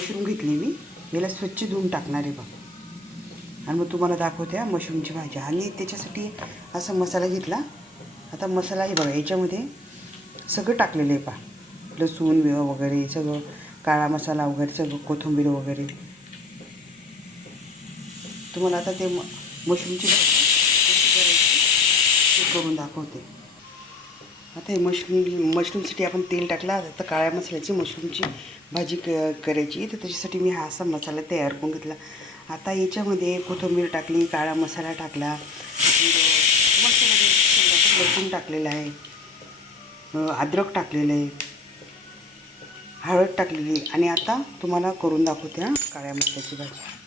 Mushroom घेतली मी. याला स्वच्छ धुवून टाकणार आहे बघ. आणि मग तुम्हाला दाखवते हा मशरूमची भाजी. आणि त्याच्यासाठी असा मसाला घेतला. आता मसाला हे बघा याच्यामध्ये सगळं टाकलेलं आहे पा लसूण वगैरे सगळं काळा मसाला वगैरे सगळं कोथिंबीर वगैरे. तुम्हाला आता ते म मशरूमची भाजी कशी करायची ते करून दाखवते. आता हे मशरूम मशरूमसाठी आपण तेल टाकला आता काळ्या मसाल्याची मशरूमची भाजी क करायची. तर त्याच्यासाठी मी हा असा मसाला तयार करून घेतला. आता याच्यामध्ये कोथिंबीर टाकली काळा मसाला टाकला मसाला लसूण टाकलेला आहे अद्रक टाकलेलं आहे हळद टाकलेली आहे. आणि आता तुम्हाला करून दाखवते हा काळ्या मसाल्याची भाजी.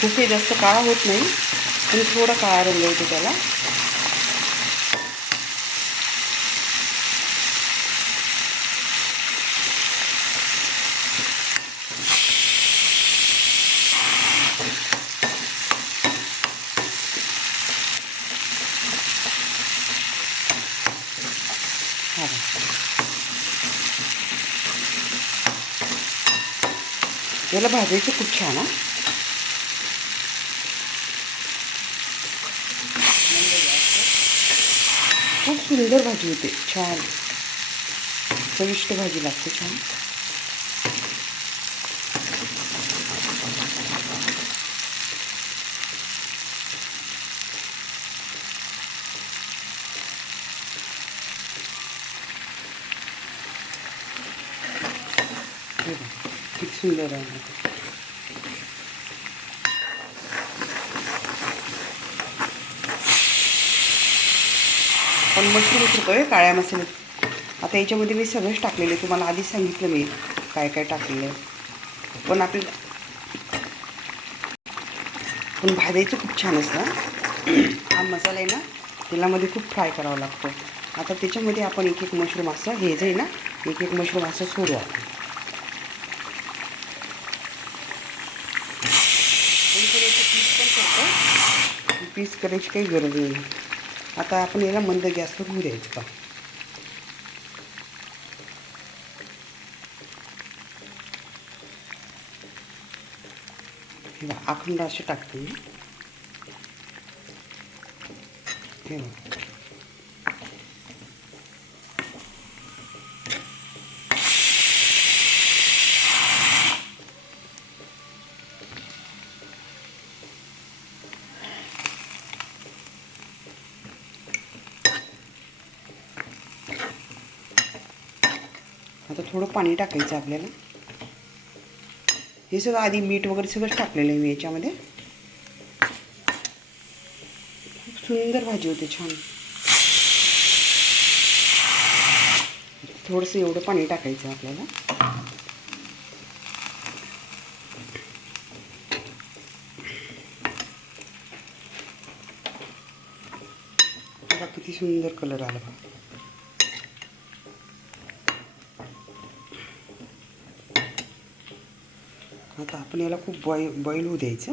खूपही जास्त काळा होत नाही पण थोडा काळा रंग येतो त्याला. याला भाजायचं खूप छान हा मंद गॅसवर. खूप सुंदर भाजी होते छान चविष्ट भाजी लागते छान हे बघ, किती सुंदर आहे पण मशरूम आहे काळ्या मसाल्यात. आता याच्यामध्ये मी सगळंच टाकलेलं आहे. तुम्हाला आधीच सांगितलं मी काय काय टाकलेलं आहे. पण आपलं पण भाजायचं खूप छान असतं. हा मसाला आहे ना तेलामध्ये खूप फ्राय करावा लागतो. आता त्याच्यामध्ये आपण एक एक मशरूम असं हे जे आहे ना एक एक मशरूम असं सोडू आपण. पीस पण करतं. पीस करायची काही गरज नाही. आता आपण याला मंद गॅसवर होऊ द्यायचं का हे बघ, अखंड असे टाकते मी. हे आता थोडं पाणी टाकायचं आपल्याला. हे सगळं आधी मीठ वगैरे सगळंच टाकलेलं आहे मी याच्यामध्ये. खूप सुंदर भाजी होते छान. थोडंसं एवढं पाणी टाकायचं आपल्याला. किती सुंदर कलर आला बघा. हो आता आपण याला खूप बॉई बॉईल होऊ द्यायचं.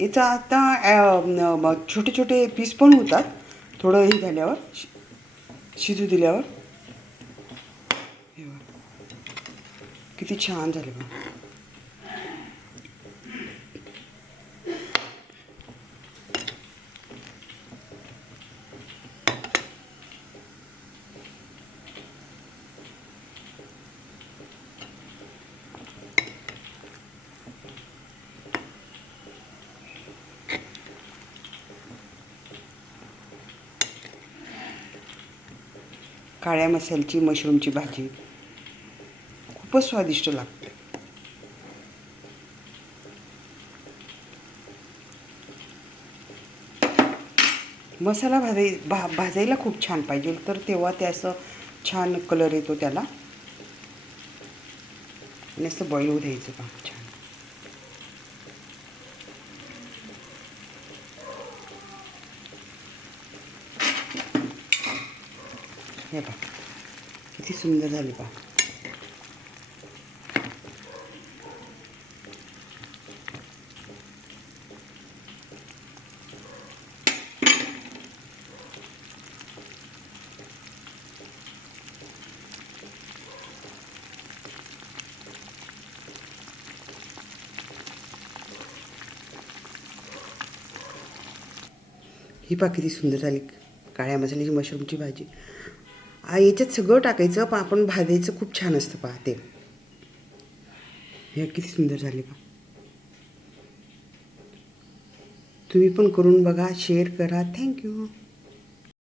याचा आता छोटे छोटे पीस पण होतात. थोडं हे झाल्यावर शि- शिजू दिल्यावर. किती छान झाले बघ. काळ्या मसाल्याची मशरूमची भाजी. खूपच स्वादिष्ट लागते. मसाला भाजाय भा भाजायला खूप छान पाहिजे. तर तेव्हा ते असं छान कलर येतो त्याला. आणि असं बॉईल होऊ द्यायचं का? छान. हे पहा. किती सुंदर झाली पहा. ही पा किती सुंदर झाली. काळ्या मसाल्याची मशरूमची भाजी. याच्यात सगळं टाकायचं पण आपण भाजायचं खूप छान असतं पहा ते. हे किती सुंदर झाली पा तुम्ही पण करून बघा शेअर करा. थँक्यू